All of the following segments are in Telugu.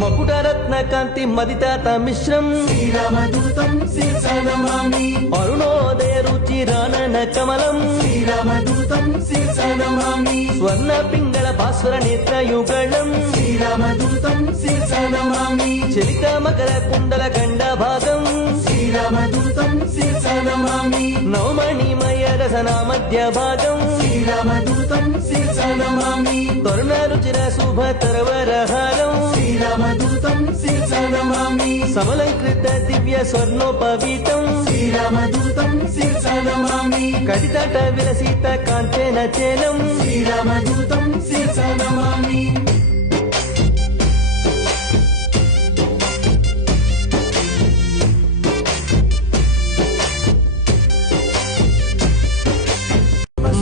మకుటరత్న కాంతి మదితాత మిశ్రం శ్రీరామదూతం శిరసా నమామి అరుణోదయ రుచి రానన కమలం శ్రీరామదూతం శిరసా నమామి స్వర్ణ పింగళ భాస్వర నేత్ర యుగళం శ్రీరామదూతం శిరసా నమామి చలిత మకర కుండల గండ భాగం శ్రీరామదూతం శిరసా నమామి నవమణిమయ రసన మధ్య భాగం శ్రీరామదూతం శిరసా నమామి తరుణ రుచిర శుభ తరవరహారం శ్రీరామదూతం శిరసా నమామి సమలంకృత దివ్య స్వర్ణోపవీతం శ్రీరామదూతం శిరసా నమామి కటితట విలసిత కాంచన చేలం శ్రీరామదూతం శిరసా నమామి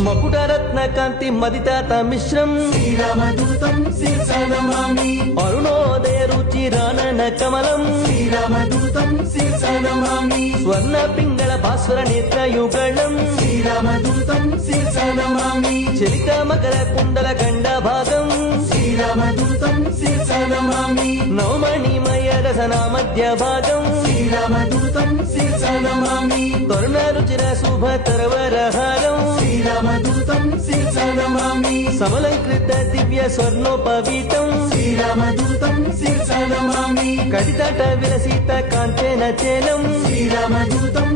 మకుటరత్న కాంతి మదితాత మిశ్రం శ్రీరామదూతం శిరసా నమామి అరుణోదయ రుచి రానన కమలం శ్రీరామదూతం శిరసా నమామి స్వర్ణ పింగళ భాస్వర నేత్ర యుగళం శ్రీరామదూతం శిరసా నమామి చలిత మకర కుండల గండ భాగం శ్రీరామదూతం శిరసా నమామి నవమణిమయ రసన మధ్య భాగం శ్రీరామదూతం శిరసా నమామి తరుణ రుచిర శుభ తరవరహారం శ్రీరామదూతం శిరసా నమామి సమలంకృత దివ్య స్వర్ణోపవీతం శ్రీరామదూతం శిరసా నమామి కటితట విలసిత కాంచన చేలం శ్రీరామదూతం